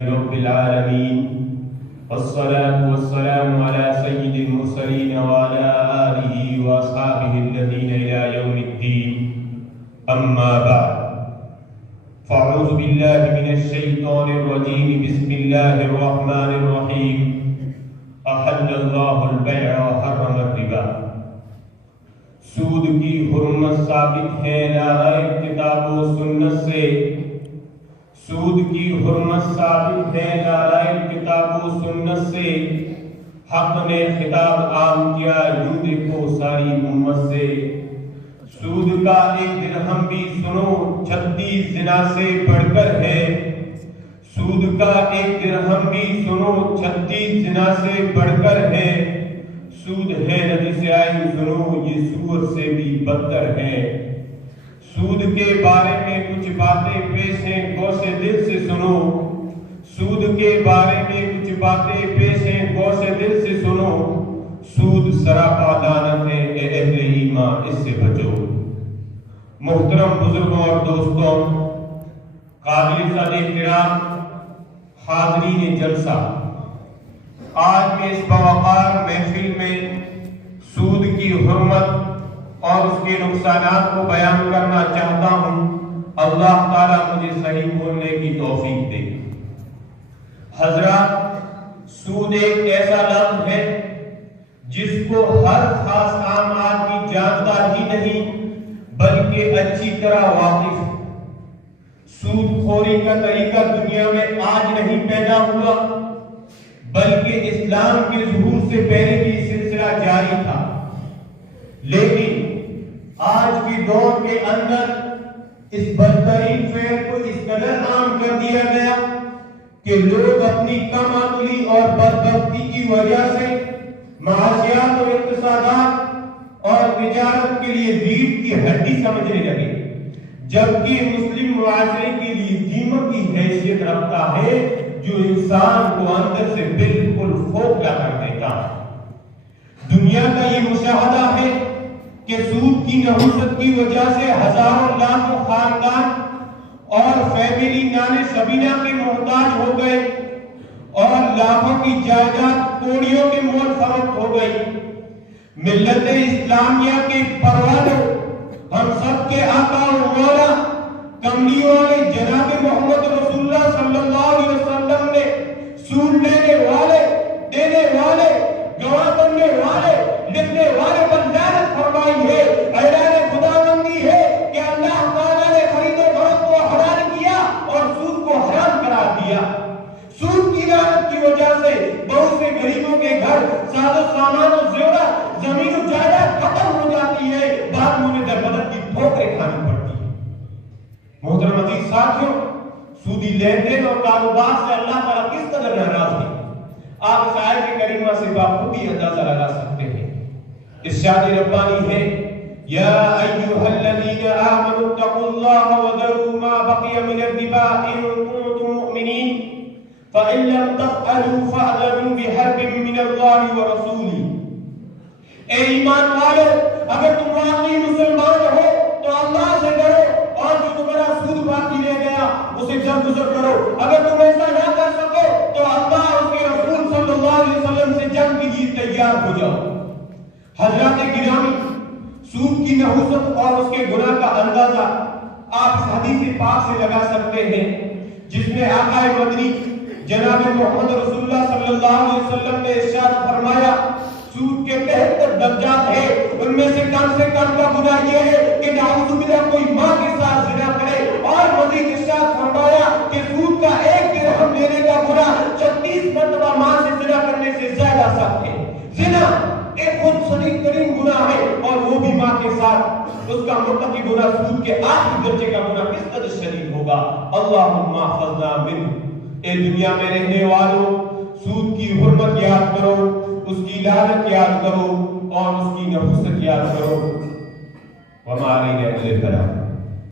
رب العالمين والصلاة والسلام على سيد المرسلين وعلى آله وأصحابه الذين إلى يوم الدين أما بعد فأعوذ بالله من الشيطان الرجيم بسم الله الرحمن الرحيم أحل الله البيع وحرم الربا سود کی حرمت ثابت ہے لا کتاب و سنت سے سود کی حرمت ثابت ہے لالائے کتاب و سنت سے حق نے خطاب عام کیا یوں دیکھو ساری امت سے سود کا ایک درہم بھی سنو 36 زنا سے بڑھ کر ہے سود کا ایک درہم بھی سنو 36 زنا سے بڑھ کر ہے سود ہے ندی سے آئی سنو یہ سور سے بھی بدتر ہے سود کے بارے میں کچھ باتیں پیش ہیں غور سے دل سے سنو سود کے بارے میں کچھ باتیں پیش ہیں غور سے دل سے سنو سود سراپا لعنت ہے اے اہل ایمان اس سے بچو محترم بزرگوں اور دوستوں قابل احترام حاضرین جلسہ آج میں اس باوقار محفل میں سود کی حرمت اور اس کے نقصانات کو بیان کرنا چاہتا ہوں اللہ تعالیٰ مجھے صحیح بولنے کی توفیق دے حضرات سود ایک ایسا لفظ ہے جس کو ہر خاص عام آدمی جانتا ہی نہیں بلکہ اچھی طرح واقف سود خوری کا طریقہ دنیا میں آج نہیں پیدا ہوا بلکہ اسلام کے ظہور سے پہلے بھی سلسلہ جاری تھا لیکن آج کے دور کے اندر اس بدترین فعل کو اس قدر عام کر دیا گیا کہ لوگ اپنی کم عقلی اور بدبختی کی وجہ سے معاشیات اور اقتصادات اور تجارت کے لیے ریڑھ کی ہڈی سمجھنے لگے جبکہ مسلم معاشرے کے لیے دیمک کی حیثیت رکھتا ہے جو انسان کو اندر سے بالکل کھوکھلا کر دیتا ہے دنیا کا یہ مشاہدہ ہے کہ سود کی نحوست کی وجہ سے ہزاروں لاکھوں خاندان اور فیملی نانے سبینہ کے محتاج ہو گئے اور لاکھوں کی جائیداد کوڑیوں کے مول فروخت ہو گئی ملت اسلامیہ کے پروانوں ہم سب کے آقا و مولا کملی والے جناب محمد رسول اللہ صلی اللہ علیہ وسلم نے سود لینے والے دینے والے گواہ بننے والے لکھنے والے پر لعنت فرمائی ہے اعلان خداوندی ہے کہ اللہ تعالیٰ نے خرید و فروخت کو حلال کیا اور سود کو حرام قرار دیا سود کی لعنت کی وجہ سے بہت سے غریبوں کے گھر ساز و سامان و زیورات زمین و جائیداد ختم ہو جاتی ہے بعد میں انہیں دربدر کی ٹھوکریں کھانی پڑتی ہے محترم عزیز ساتھیوں سودی لین دین اور کاروبار سے اللہ تعالیٰ کس قدر ناراض ہے آپ اس آیت کریمہ سے بخوبی اندازہ لگا سکتے ہیں ارشاد ربانی ہے یا ایھا الذین آمنوا اتقوا اللہ وذروا ما بقی من الربا ان کنتم مؤمنین فإن لم تفعلوا فأذنوا بحرب من اللہ ورسولہ اے ایمان والو اگر تم واقعی مسلمان ہو تو اللہ سے ڈرو اور جو تمہارا سود باقی رہ گیا اسے درگزر کرو اگر تم ایسا نہ کر سکو تو اللہ اس کے رسول صلی اللہ علیہ وسلم سے جنگ کے لیے تیار ہو جاؤ حضرات گرامی سود کی نحوست اور اس کے گناہ کا اندازہ آپ اس حدیث پاک سے لگا سکتے ہیں جس میں آقا مدنی جناب محمد رسول اللہ صلی اللہ علیہ وسلم نے ارشاد فرمایا سود کے 73 درجات ہیں ان میں سے کم کا گناہ یہ ہے کہ نعوذ باللہ کوئی ماں کے ساتھ زنا کرے اور مزید ارشاد فرمایا کہ سود کا ایک درہم لینے کا گناہ 36 مرتبہ ماں سے زنا کرنے سے زیادہ سخت ہے زنا ایک خود شدید ترین گناہ ہے اور وہ بھی ماں کے ساتھ اس کا مرتکب گناہ سود کے آخری درجے کا گناہ کس قدر شدید ہوگا اللہم احفظنا منہ اے دنیا میں رہنے والوں سود کی حرمت یاد کرو اس کی لعنت یاد کرو اور اس کی نحوست یاد کرو وما علینا الا البلاغ